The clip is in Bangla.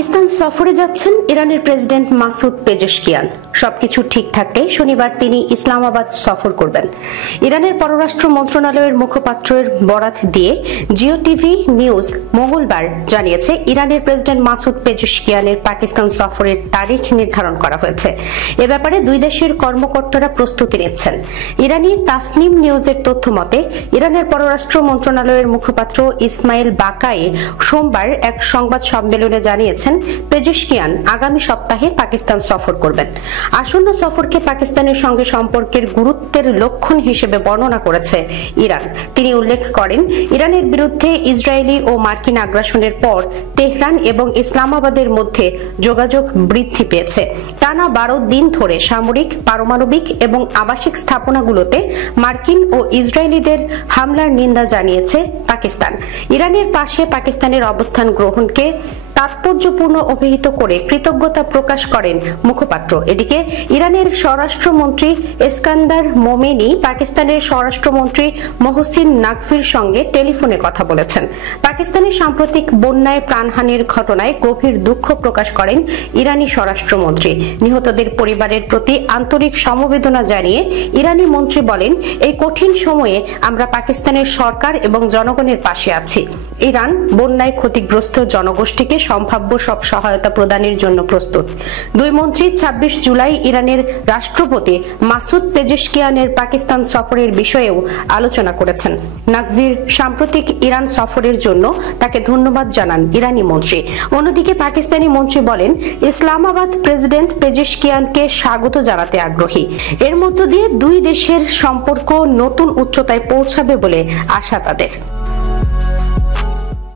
পাকিস্তান সফরে যাচ্ছেন ইরানের প্রেসিডেন্ট মাসুদ পেজেশকিয়ান। সবকিছু ঠিক থাকলে শনিবার তিনি ইসলামাবাদ সফর করবেন। ইরানের পররাষ্ট্র মন্ত্রণালয়ের মুখপাত্রের বরাত দিয়ে জিও টিভি নিউজ মঙ্গলবার জানিয়েছে, ইরানের প্রেসিডেন্ট মাসুদ পেজেশকিয়ানের পাকিস্তান সফরের তারিখ নির্ধারণ করা হয়েছে। এ ব্যাপারে দুই দেশের কর্মকর্তারা প্রস্তুতি নিচ্ছেন। ইরানি তাসনিম নিউজের তথ্য মতে, ইরানের পররাষ্ট্র মন্ত্রণালয়ের মুখপাত্র ইসমাইল বাকাই সোমবার এক সংবাদ সম্মেলনে জানিয়েছেন, পেজেশকিয়ান আগামী সপ্তাহে পাকিস্তান সফর করবেন। আসন্ন সফরকে পাকিস্তানের সঙ্গে সম্পর্কের গুরুত্বের লক্ষণ হিসেবে বর্ণনা করেছে ইরান। তিনি উল্লেখ করেন, ইরানের বিরুদ্ধে ইসরায়েলি ও মার্কিন আগ্রাসনের পর তেহরান এবং ইসলামাবাদের মধ্যে যোগাযোগ বৃদ্ধি পেয়েছে। টানা 12 দিন ধরে সামরিক, পারমাণবিক এবং আবাসিক স্থাপনাগুলোতে মার্কিন ও ইসরায়েলিদের হামলার নিন্দা জানিয়েছে পাকিস্তান। ইরানের পাশে পাকিস্তানের অবস্থান গ্রহণকে তাৎপর্যপূর্ণ অভিহিত করে কৃতজ্ঞতা প্রকাশ করেন মুখপাত্র। এদিকে ইরানের স্বরাষ্ট্রমন্ত্রী ইস্কান্দার মোমেনি পাকিস্তানের স্বরাষ্ট্রমন্ত্রী মহসিন নাকভির সঙ্গে টেলিফোনে কথা বলেছেন। পাকিস্তানের সাম্প্রতিক বন্যায় প্রাণহানির ঘটনায় গভীর দুঃখ প্রকাশ করেন ইরানি স্বরাষ্ট্রমন্ত্রী। নিহতদের পরিবারের প্রতি আন্তরিক সমবেদনা জানিয়ে ইরানি মন্ত্রী বলেন, এই কঠিন সময়ে আমরা পাকিস্তানের সরকার এবং জনগণের পাশে আছি। ইরান বন্যায় ক্ষতিগ্রস্ত জনগোষ্ঠীকে সম্ভাব্য সব সহায়তা প্রদানের জন্য প্রস্তুত। দুই মন্ত্রী 26 জুলাই ইরানের রাষ্ট্রপতি মাসুদ পেজেশকিয়ানের পাকিস্তান সফরের বিষয়েও আলোচনা করেছেন। নাকভির সাম্প্রতিক ইরান সফরের জন্য তাকে ধন্যবাদ জানান ইরানি মন্ত্রী। অন্যদিকে পাকিস্তানি মন্ত্রী বলেন, ইসলামাবাদ প্রেসিডেন্ট পেজেশকিয়ানকে স্বাগত জানাতে আগ্রহী। এর মধ্য দিয়ে দুই দেশের সম্পর্ক নতুন উচ্চতায় পৌঁছাবে বলে আশা তাদের।